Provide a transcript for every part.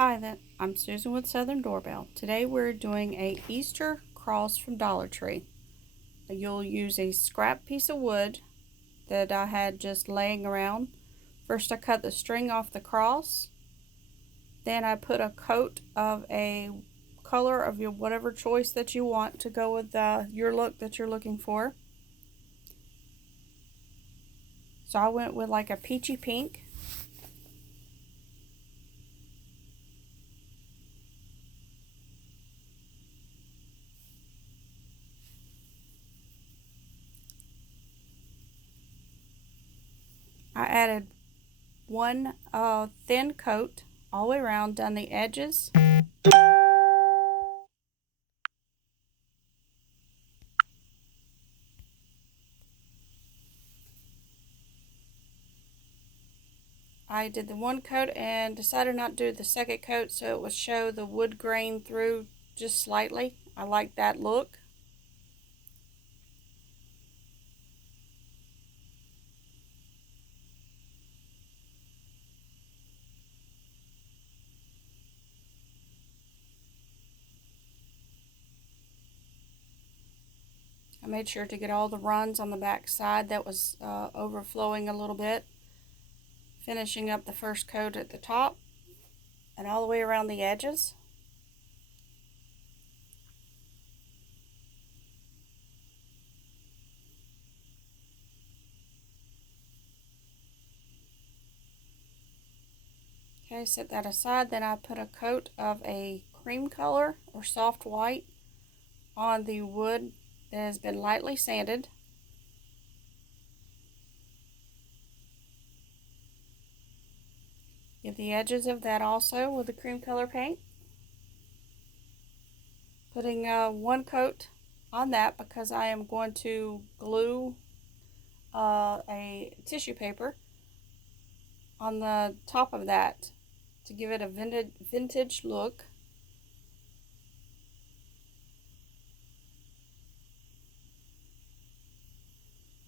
Hi, I'm Susan with Southern Doorbell. Today we're doing a Easter cross from Dollar Tree. You'll use a scrap piece of wood that I had just laying around. First I cut the string off the cross. Then I put a coat of a color of your whatever choice that you want to go with your look that you're looking for. So I went with like a peachy pink. I added one thin coat all the way around down the edges. I did the one coat and decided not to do the second coat so it would show the wood grain through just slightly. I like that look. I made sure to get all the runs on the back side that was overflowing a little bit. Finishing up the first coat at the top and all the way around the edges. Okay, set that aside. Then I put a coat of a cream color or soft white on the wood that has been lightly sanded. Get the edges of that also with the cream color paint. Putting one coat on that because I am going to glue a tissue paper on the top of that to give it a vintage look.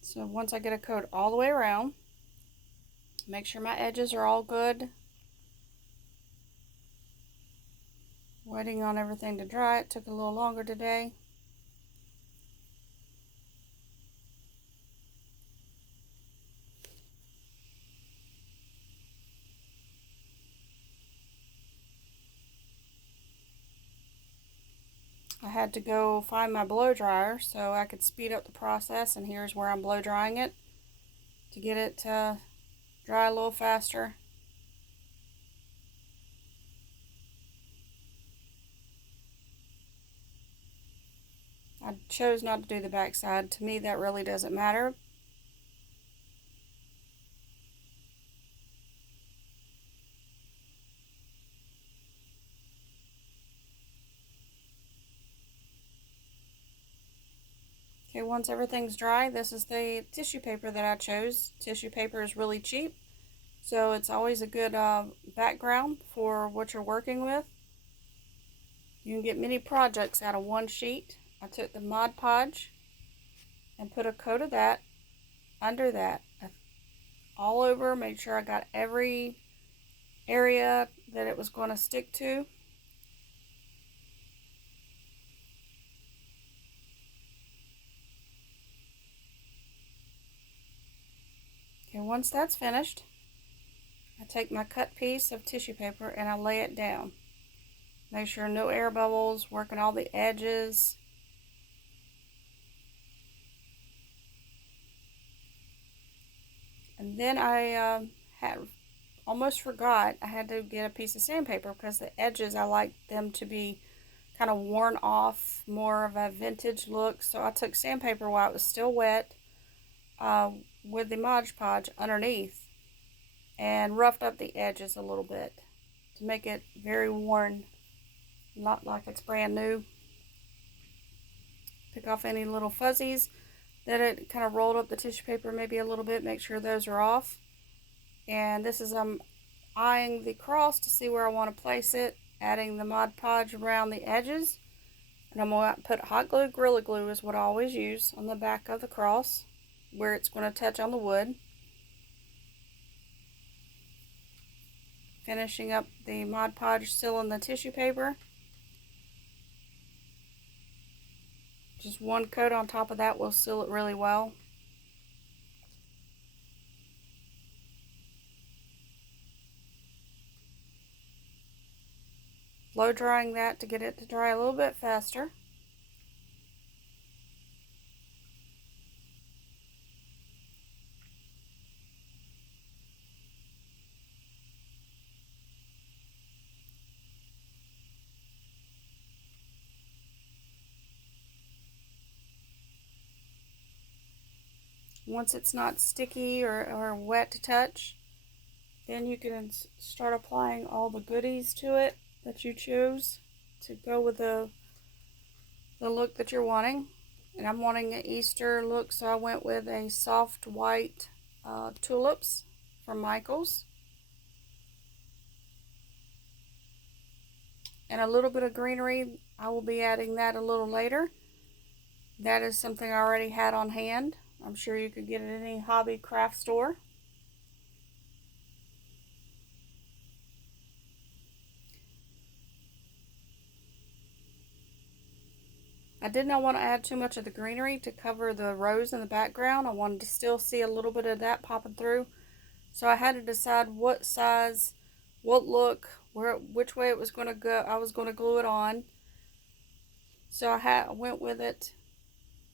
So once I get a coat all the way around, make sure my edges are all good. Waiting on everything to dry. It took a little longer today. I had to go find my blow dryer so I could speed up the process, and here's where I'm blow drying it to get it to dry a little faster. I chose not to do the back side. To me, that really doesn't matter. Okay, once everything's dry, this is the tissue paper that I chose. Tissue paper is really cheap, so it's always a good background for what you're working with. You can get many projects out of one sheet. I took the Mod Podge and put a coat of that under that. All over, made sure I got every area that it was going to stick to. Okay, once that's finished, I take my cut piece of tissue paper and I lay it down. Make sure no air bubbles, working all the edges. And then I had almost forgot I had to get a piece of sandpaper because the edges I like them to be kind of worn off, more of a vintage look. So I took sandpaper while it was still wet with the Mod Podge underneath and roughed up the edges a little bit to make it very worn, not like it's brand new. Pick off any little fuzzies that it kind of rolled up the tissue paper maybe a little bit, make sure those are off. And this is I'm eyeing the cross to see where I want to place it, adding the Mod Podge around the edges. And I'm going to put hot glue, Gorilla Glue is what I always use on the back of the cross where it's going to touch on the wood. finishing up the Mod Podge still in the tissue paper. Just one coat on top of that will seal it really well. Blow drying that to get it to dry a little bit faster. Once it's not sticky or wet to touch, then you can start applying all the goodies to it that you choose to go with the look that you're wanting. And I'm wanting an Easter look, so I went with a soft white tulips from Michaels. And a little bit of greenery. I will be adding that a little later. That is something I already had on hand. I'm sure you could get it at any hobby craft store. I did not want to add too much of the greenery to cover the rose in the background. I wanted to still see a little bit of that popping through. So I had to decide what size, what look, which way it was going to go. I was going to glue it on. So I went with it.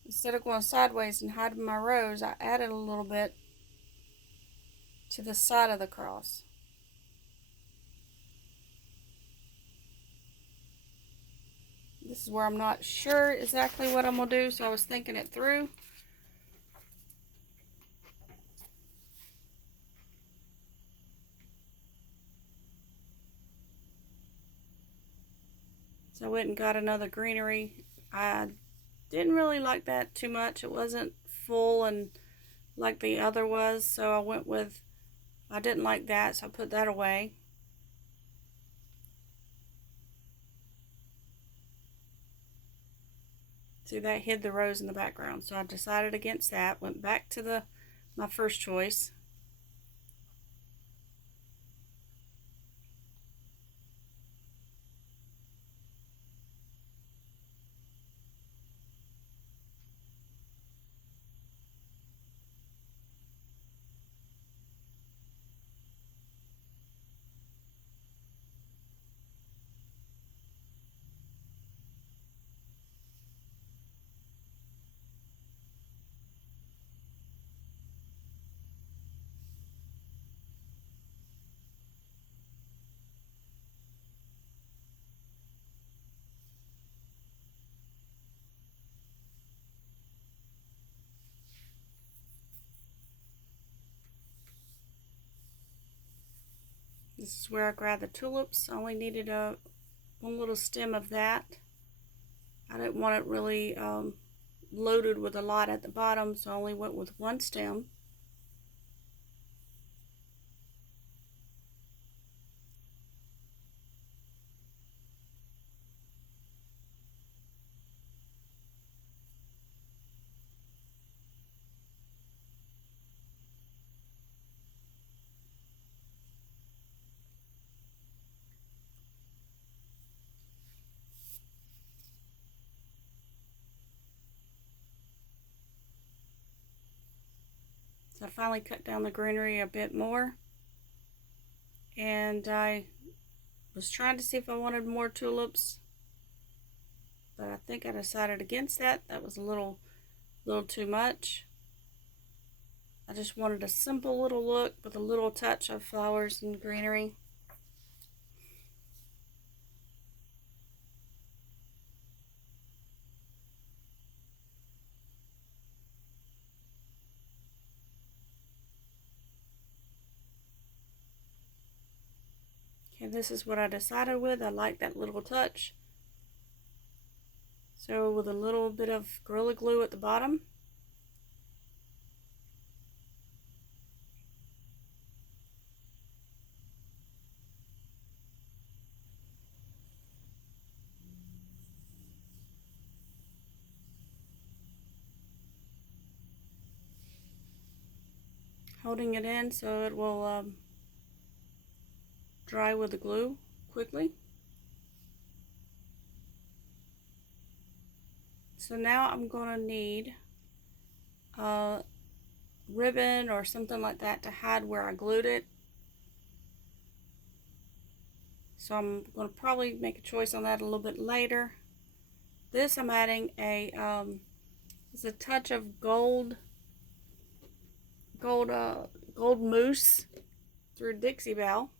Instead of going sideways and hiding my rose, I added a little bit to the side of the cross. This is where I'm not sure exactly what I'm going to do, so I was thinking it through. So I went and got another greenery. I didn't really like that too much. It wasn't full and like the other was, so I went with, I didn't like that, so I put that away. See, that hid the rose in the background, so I decided against that. Went back to my first choice. This is where I grabbed the tulips. I only needed one little stem of that. I didn't want it really loaded with a lot at the bottom, so I only went with one stem. So I finally cut down the greenery a bit more, and I was trying to see if I wanted more tulips, but I think I decided against that. That was a little too much. I just wanted a simple little look with a little touch of flowers and greenery. Okay, this is what I decided with. I like that little touch. So with a little bit of Gorilla Glue at the bottom, holding it in so it will dry with the glue quickly. So now I'm going to need a ribbon or something like that to hide where I glued it. So I'm going to probably make a choice on that a little bit later. This I'm adding it's a touch of gold mousse through Dixie Belle.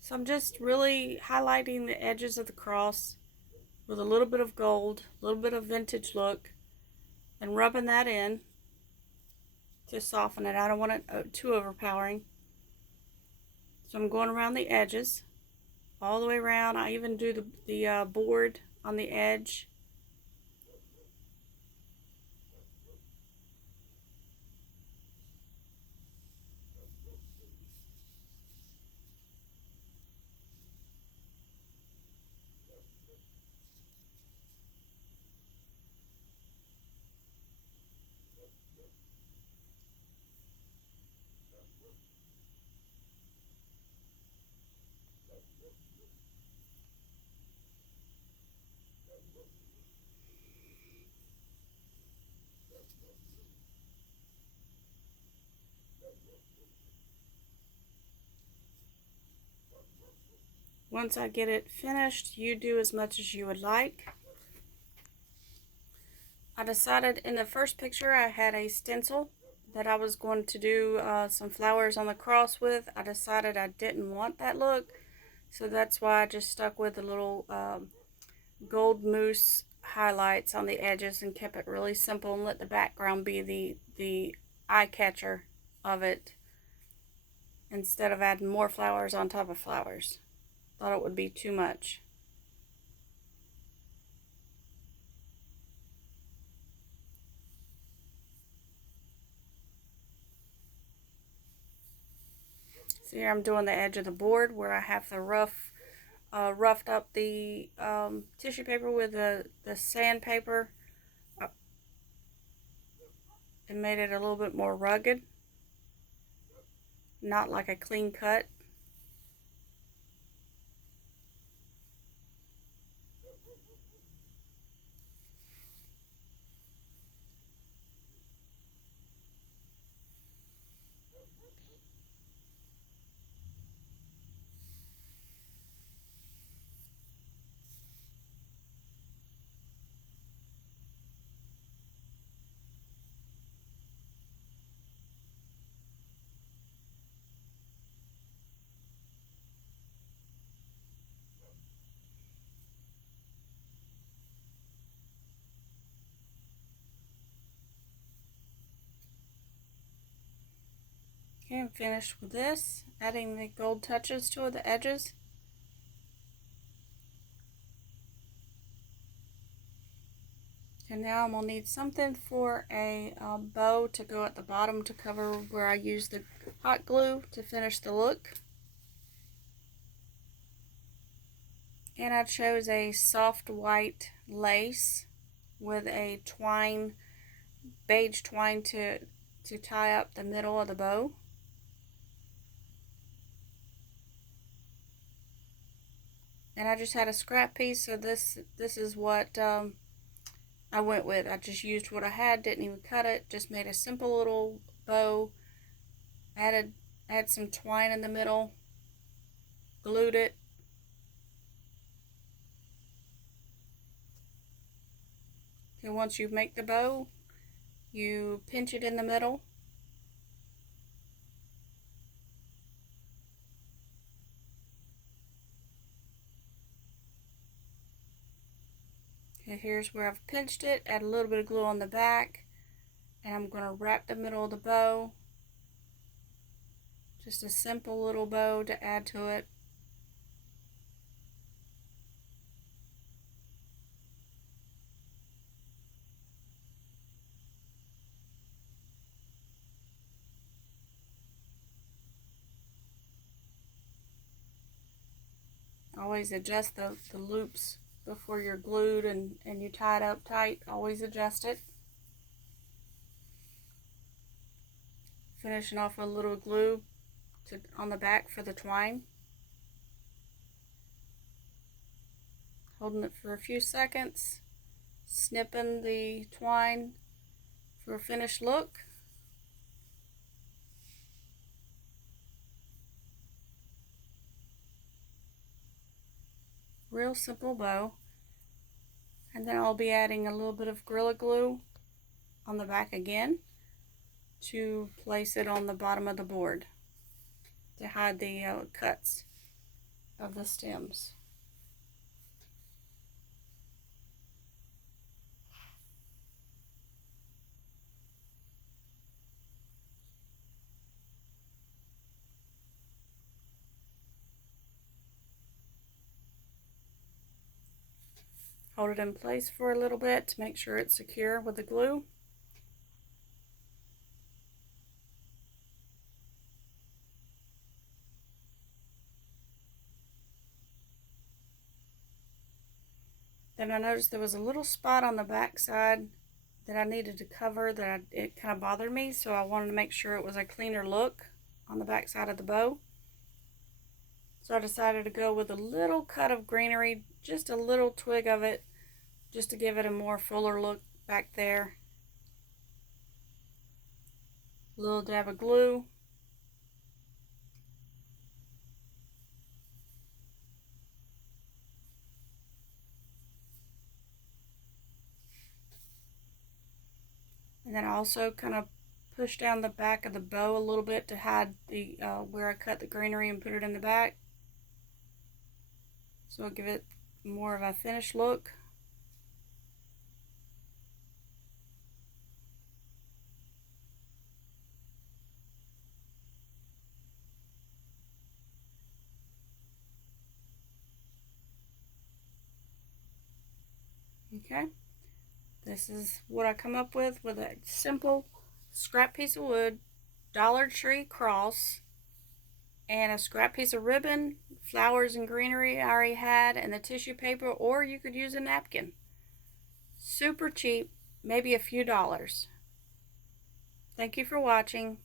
So I'm just really highlighting the edges of the cross with a little bit of gold, a little bit of vintage look, and rubbing that in to soften it. I don't want it too overpowering. So I'm going around the edges, all the way around. I even do the board on the edge. Once I get it finished, you do as much as you would like. I decided in the first picture I had a stencil that I was going to do some flowers on the cross with. I decided I didn't want that look, so that's why I just stuck with the little gold mousse highlights on the edges and kept it really simple and let the background be the eye catcher of it instead of adding more flowers on top of flowers. Thought it would be too much. So here I'm doing the edge of the board where I have the roughed up the tissue paper with the sandpaper and made it a little bit more rugged, not like a clean cut. Okay, I'm finished with this, adding the gold touches to the edges. And now I'm going to need something for a bow to go at the bottom to cover where I used the hot glue to finish the look. And I chose a soft white lace with a twine, beige twine to tie up the middle of the bow. And I just had a scrap piece, so this is what I went with. I just used what I had, didn't even cut it, just made a simple little bow, add some twine in the middle, glued it. And once you make the bow, you pinch it in the middle. Okay, here's where I've pinched it, add a little bit of glue on the back, and I'm going to wrap the middle of the bow. Just a simple little bow to add to it. Always adjust the loops before you're glued and you tie it up tight. Always adjust it. Finishing off with a little glue on the back for the twine. holding it for a few seconds, snipping the twine for a finished look. Real simple bow. And then I'll be adding a little bit of Gorilla Glue on the back again to place it on the bottom of the board to hide the cuts of the stems. Hold it in place for a little bit to make sure it's secure with the glue. Then I noticed there was a little spot on the back side that I needed to cover it kind of bothered me, so I wanted to make sure it was a cleaner look on the back side of the bow. So I decided to go with a little cut of greenery, just a little twig of it, just to give it a more fuller look back there. A little dab of glue. And then I also kind of push down the back of the bow a little bit to hide the where I cut the greenery and put it in the back. So I'll give it more of a finished look. Okay, this is what I come up with a simple scrap piece of wood, Dollar Tree cross, and a scrap piece of ribbon, flowers and greenery I already had, and the tissue paper, or you could use a napkin. Super cheap, maybe a few dollars. Thank you for watching.